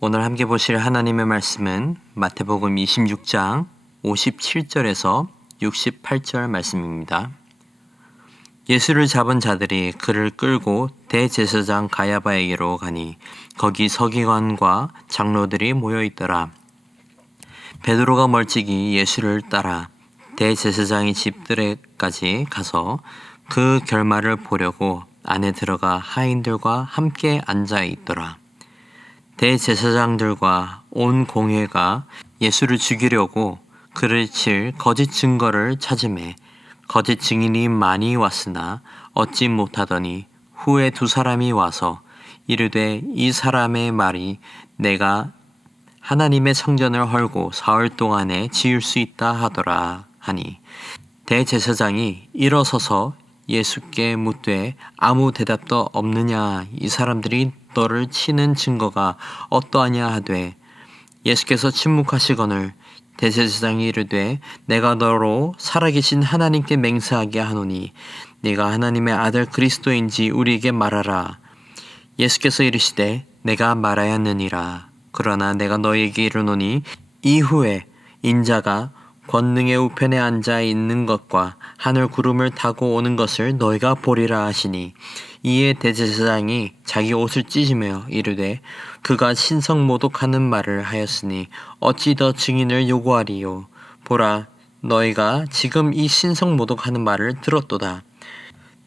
오늘 함께 보실 하나님의 말씀은 마태복음 26장 57절에서 68절 말씀입니다. 예수를 잡은 자들이 그를 끌고 대제사장 가야바에게로 가니 거기 서기관과 장로들이 모여 있더라. 베드로가 멀찍이 예수를 따라 대제사장의 집들에까지 가서 그 결말을 보려고 안에 들어가 하인들과 함께 앉아 있더라. 대제사장들과 온 공회가 예수를 죽이려고 그를 칠 거짓 증거를 찾으매 거짓 증인이 많이 왔으나 얻지 못하더니 후에 두 사람이 와서 이르되 이 사람의 말이 내가 하나님의 성전을 헐고 사흘 동안에 지을 수 있다 하더라 하니 대제사장이 일어서서 예수께 묻되 아무 대답도 없느냐 이 사람들이 너를 치는 증거가 어떠하냐 하되 예수께서 침묵하시거늘 대제사장이 이르되 내가 너로 살아계신 하나님께 맹세하게 하노니 네가 하나님의 아들 그리스도인지 우리에게 말하라. 예수께서 이르시되 내가 말하였느니라. 그러나 내가 너에게 이르노니 이후에 인자가 권능의 우편에 앉아 있는 것과 하늘 구름을 타고 오는 것을 너희가 보리라 하시니 이에 대제사장이 자기 옷을 찢으며 이르되 그가 신성 모독하는 말을 하였으니 어찌 더 증인을 요구하리요. 보라 너희가 지금 이 신성 모독하는 말을 들었도다.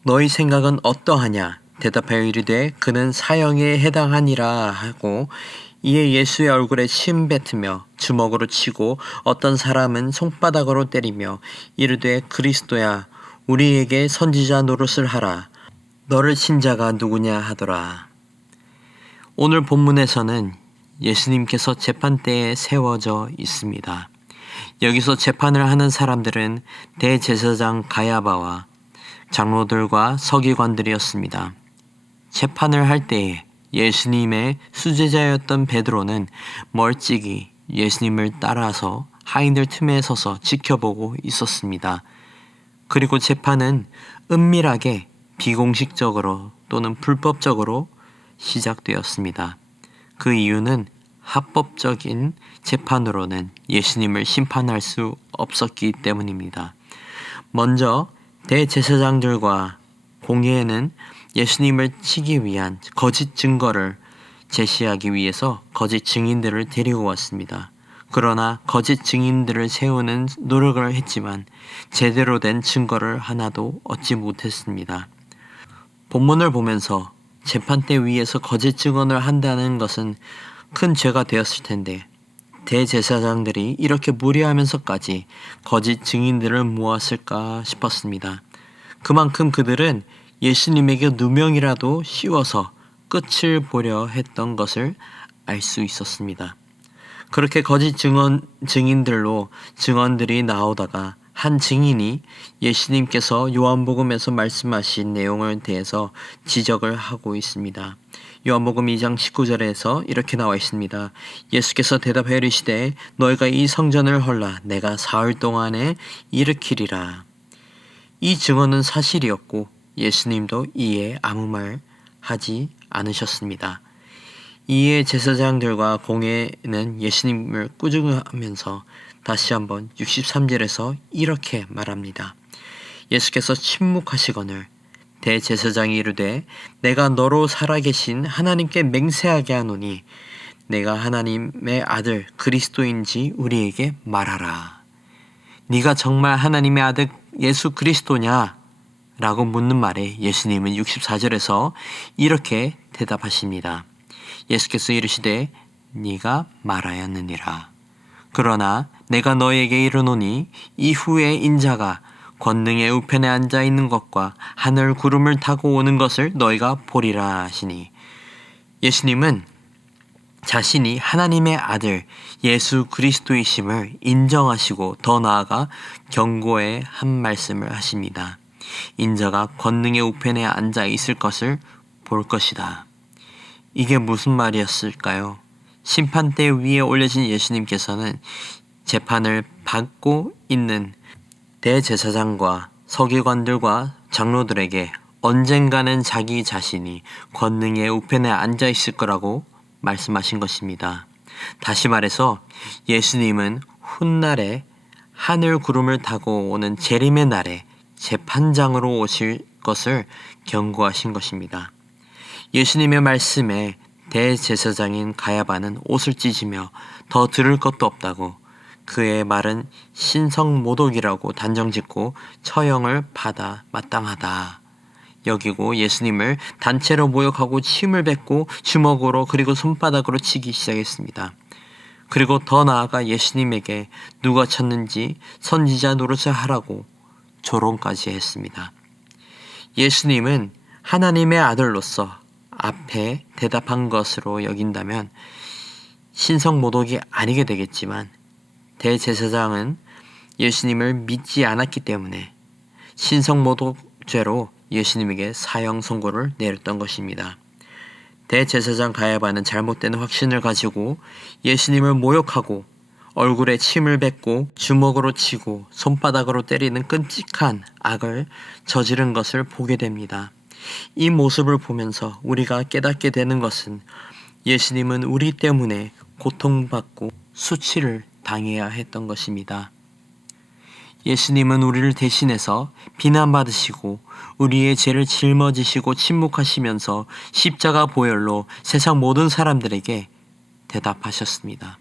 너희 생각은 어떠하냐. 대답하여 이르되 그는 사형에 해당하니라 하고 이에 예수의 얼굴에 침 뱉으며 주먹으로 치고 어떤 사람은 손바닥으로 때리며 이르되 그리스도야 우리에게 선지자 노릇을 하라. 너를 친 자가 누구냐 하더라. 오늘 본문에서는 예수님께서 재판대에 세워져 있습니다. 여기서 재판을 하는 사람들은 대제사장 가야바와 장로들과 서기관들이었습니다. 재판을 할 때에 예수님의 수제자였던 베드로는 멀찍이 예수님을 따라서 하인들 틈에 서서 지켜보고 있었습니다. 그리고 재판은 은밀하게 비공식적으로 또는 불법적으로 시작되었습니다. 그 이유는 합법적인 재판으로는 예수님을 심판할 수 없었기 때문입니다. 먼저 대제사장들과 공회에는 예수님을 치기 위한 거짓 증거를 제시하기 위해서 거짓 증인들을 데리고 왔습니다. 그러나 거짓 증인들을 세우는 노력을 했지만 제대로 된 증거를 하나도 얻지 못했습니다. 본문을 보면서 재판대 위에서 거짓 증언을 한다는 것은 큰 죄가 되었을 텐데 대제사장들이 이렇게 무리하면서까지 거짓 증인들을 모았을까 싶었습니다. 그만큼 그들은 예수님에게 누명이라도 씌워서 끝을 보려 했던 것을 알 수 있었습니다. 그렇게 거짓 증인들로 증언들이 나오다가 한 증인이 예수님께서 요한복음에서 말씀하신 내용에 대해서 지적을 하고 있습니다. 요한복음 2장 19절에서 이렇게 나와 있습니다. 예수께서 대답하여 이르시되 너희가 이 성전을 헐라 내가 사흘 동안에 일으키리라. 이 증언은 사실이었고 예수님도 이에 아무 말 하지 않으셨습니다. 이에 제사장들과 공회는 예수님을 꾸중하면서 다시 한번 63절에서 이렇게 말합니다. 예수께서 침묵하시거늘 대제사장이 이르되 내가 너로 살아계신 하나님께 맹세하게 하노니 내가 하나님의 아들 그리스도인지 우리에게 말하라. 네가 정말 하나님의 아들 예수 그리스도냐? 라고 묻는 말에 예수님은 64절에서 이렇게 대답하십니다. 예수께서 이르시되 네가 말하였느니라. 그러나 내가 너에게 이르노니 이후에 인자가 권능의 우편에 앉아 있는 것과 하늘 구름을 타고 오는 것을 너희가 보리라 하시니 예수님은 자신이 하나님의 아들 예수 그리스도이심을 인정하시고 더 나아가 경고의 한 말씀을 하십니다. 인자가 권능의 우편에 앉아 있을 것을 볼 것이다. 이게 무슨 말이었을까요? 심판대 위에 올려진 예수님께서는 재판을 받고 있는 대제사장과 서기관들과 장로들에게 언젠가는 자기 자신이 권능의 우편에 앉아 있을 거라고 말씀하신 것입니다. 다시 말해서 예수님은 훗날에 하늘 구름을 타고 오는 재림의 날에 재판장으로 오실 것을 경고하신 것입니다. 예수님의 말씀에 대제사장인 가야바는 옷을 찢으며 더 들을 것도 없다고 그의 말은 신성모독이라고 단정짓고 처형을 받아 마땅하다 여기고 예수님을 단체로 모욕하고 침을 뱉고 주먹으로 그리고 손바닥으로 치기 시작했습니다. 그리고 더 나아가 예수님에게 누가 쳤는지 선지자 노릇을 하라고 조롱까지 했습니다. 예수님은 하나님의 아들로서 앞에 대답한 것으로 여긴다면 신성모독이 아니게 되겠지만 대제사장은 예수님을 믿지 않았기 때문에 신성모독죄로 예수님에게 사형 선고를 내렸던 것입니다. 대제사장 가야바는 잘못된 확신을 가지고 예수님을 모욕하고 얼굴에 침을 뱉고 주먹으로 치고 손바닥으로 때리는 끔찍한 악을 저지른 것을 보게 됩니다. 이 모습을 보면서 우리가 깨닫게 되는 것은 예수님은 우리 때문에 고통받고 수치를 당해야 했던 것입니다. 예수님은 우리를 대신해서 비난받으시고 우리의 죄를 짊어지시고 침묵하시면서 십자가 보혈로 세상 모든 사람들에게 대답하셨습니다.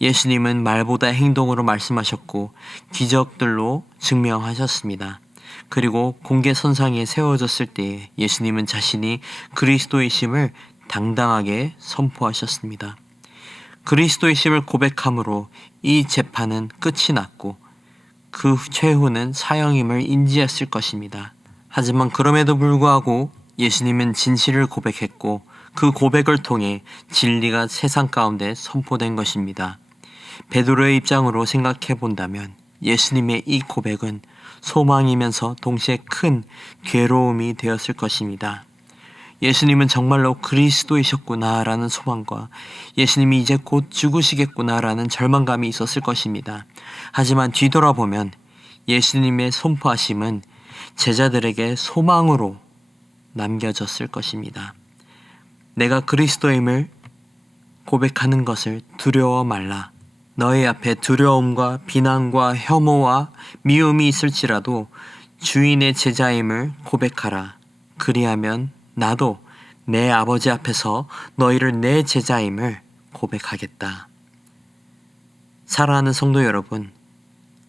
예수님은 말보다 행동으로 말씀하셨고 기적들로 증명하셨습니다. 그리고 공개선상에 세워졌을 때 예수님은 자신이 그리스도이심을 당당하게 선포하셨습니다. 그리스도이심을 고백함으로 이 재판은 끝이 났고 그 최후는 사형임을 인지했을 것입니다. 하지만 그럼에도 불구하고 예수님은 진실을 고백했고 그 고백을 통해 진리가 세상 가운데 선포된 것입니다. 베드로의 입장으로 생각해 본다면 예수님의 이 고백은 소망이면서 동시에 큰 괴로움이 되었을 것입니다. 예수님은 정말로 그리스도이셨구나 라는 소망과 예수님이 이제 곧 죽으시겠구나 라는 절망감이 있었을 것입니다. 하지만 뒤돌아보면 예수님의 선포하심은 제자들에게 소망으로 남겨졌을 것입니다. 내가 그리스도임을 고백하는 것을 두려워 말라. 너희 앞에 두려움과 비난과 혐오와 미움이 있을지라도 주인의 제자임을 고백하라. 그리하면 나도 내 아버지 앞에서 너희를 내 제자임을 고백하겠다. 사랑하는 성도 여러분,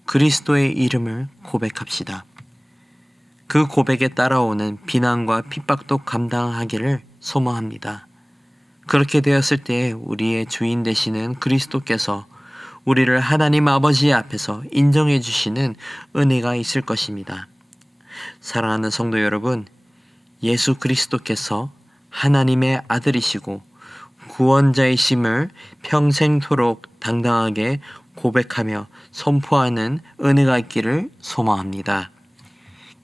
그리스도의 이름을 고백합시다. 그 고백에 따라오는 비난과 핍박도 감당하기를 소망합니다. 그렇게 되었을 때 우리의 주인 되시는 그리스도께서 우리를 하나님 아버지 앞에서 인정해 주시는 은혜가 있을 것입니다. 사랑하는 성도 여러분, 예수 그리스도께서 하나님의 아들이시고 구원자이심을 평생토록 당당하게 고백하며 선포하는 은혜가 있기를 소망합니다.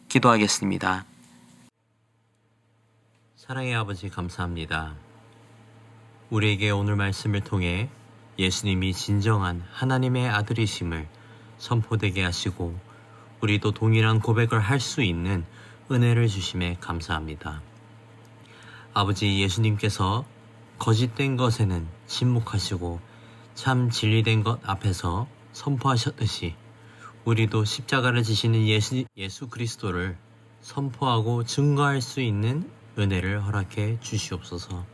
기도하겠습니다. 사랑의 아버지 감사합니다. 우리에게 오늘 말씀을 통해 예수님이 진정한 하나님의 아들이심을 선포되게 하시고 우리도 동일한 고백을 할 수 있는 은혜를 주심에 감사합니다. 아버지, 예수님께서 거짓된 것에는 침묵하시고 참 진리된 것 앞에서 선포하셨듯이 우리도 십자가를 지시는 예수 그리스도를 선포하고 증거할 수 있는 은혜를 허락해 주시옵소서.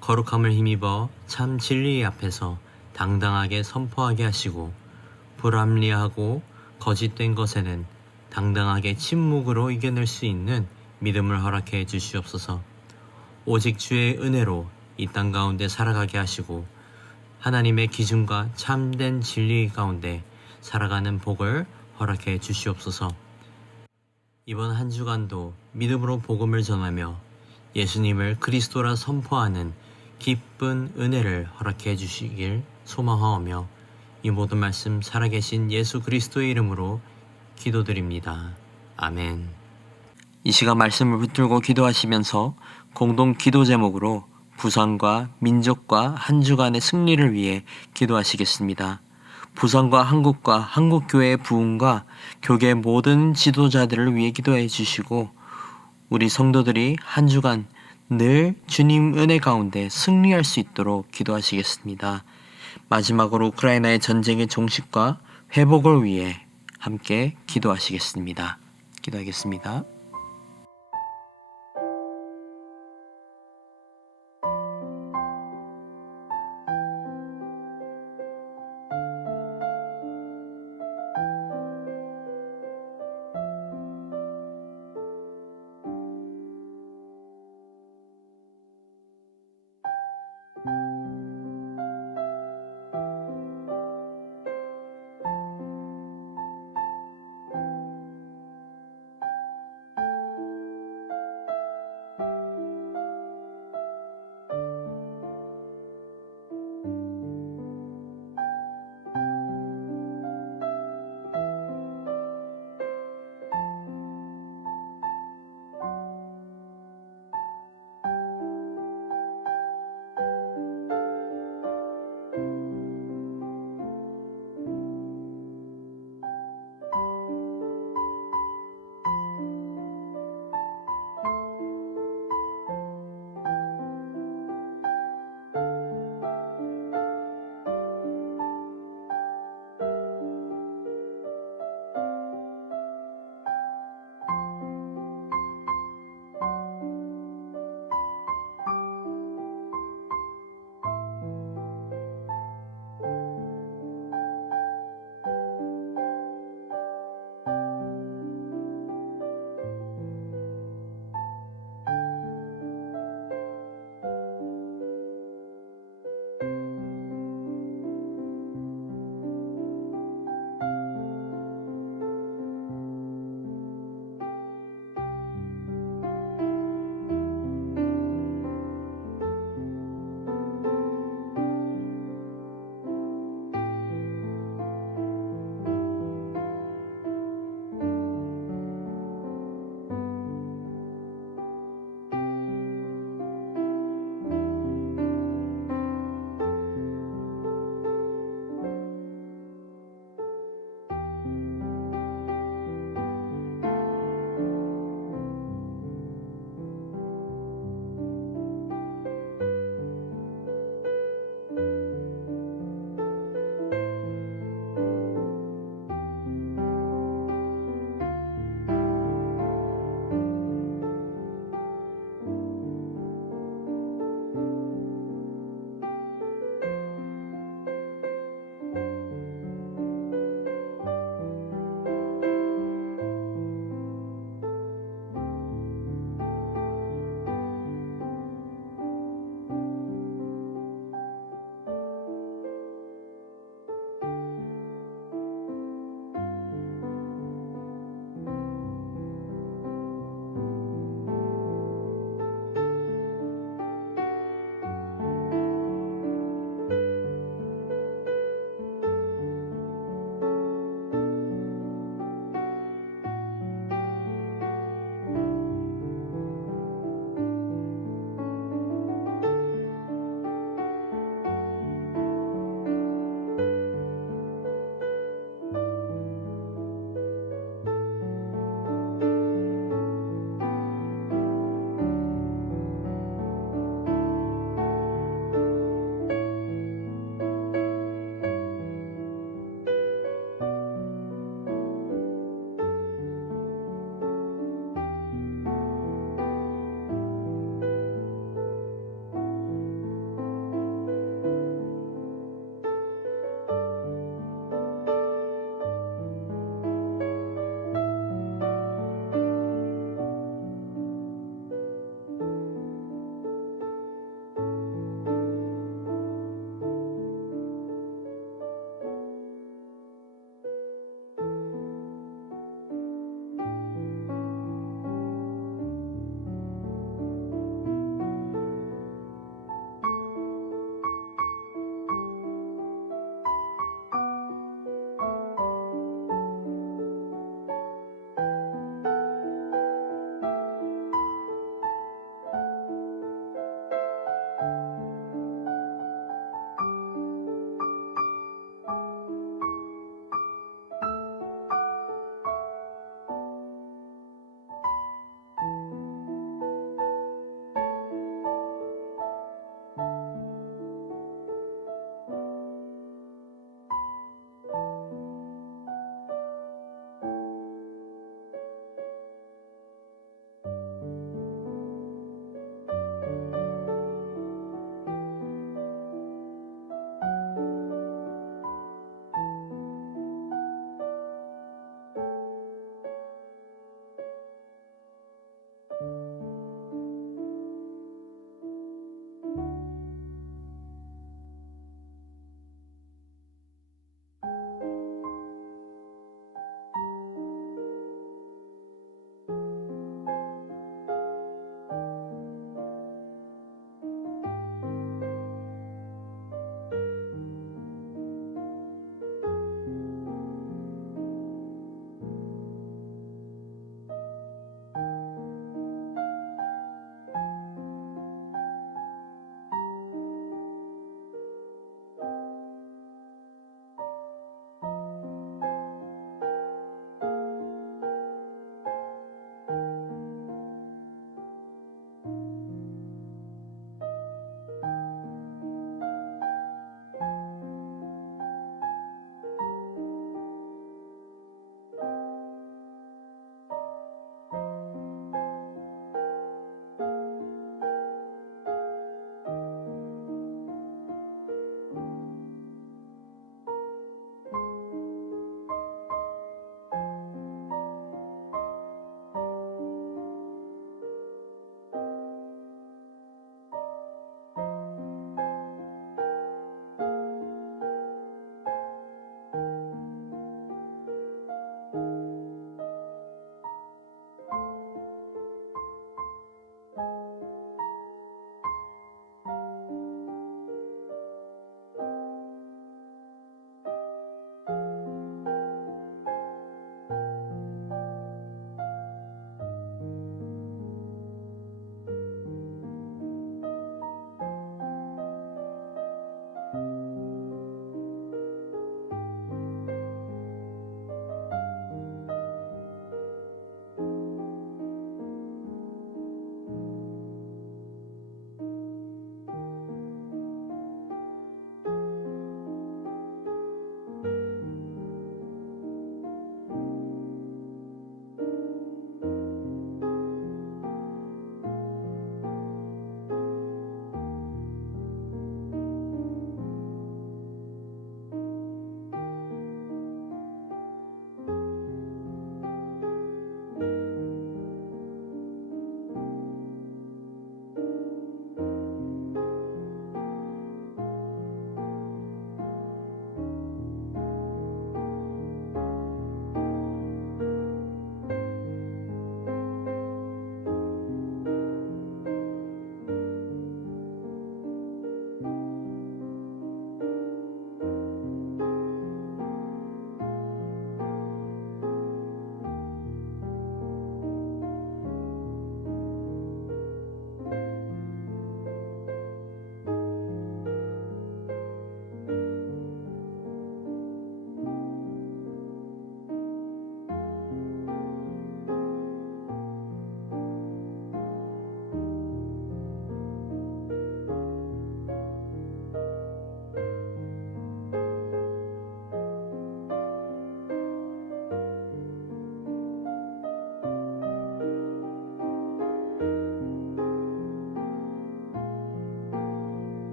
거룩함을 힘입어 참 진리 앞에서 당당하게 선포하게 하시고 불합리하고 거짓된 것에는 당당하게 침묵으로 이겨낼 수 있는 믿음을 허락해 주시옵소서. 오직 주의 은혜로 이 땅 가운데 살아가게 하시고 하나님의 기준과 참된 진리 가운데 살아가는 복을 허락해 주시옵소서. 이번 한 주간도 믿음으로 복음을 전하며 예수님을 그리스도라 선포하는 기쁜 은혜를 허락해 주시길 소망하오며 이 모든 말씀 살아계신 예수 그리스도의 이름으로 기도드립니다. 아멘. 이 시간 말씀을 붙들고 기도하시면서 공동 기도 제목으로 부산과 민족과 한 주간의 승리를 위해 기도하시겠습니다. 부산과 한국과 한국교회의 부흥과 교계 모든 지도자들을 위해 기도해 주시고 우리 성도들이 한 주간 늘 주님 은혜 가운데 승리할 수 있도록 기도하시겠습니다. 마지막으로 우크라이나의 전쟁의 종식과 회복을 위해 함께 기도하시겠습니다. 기도하겠습니다.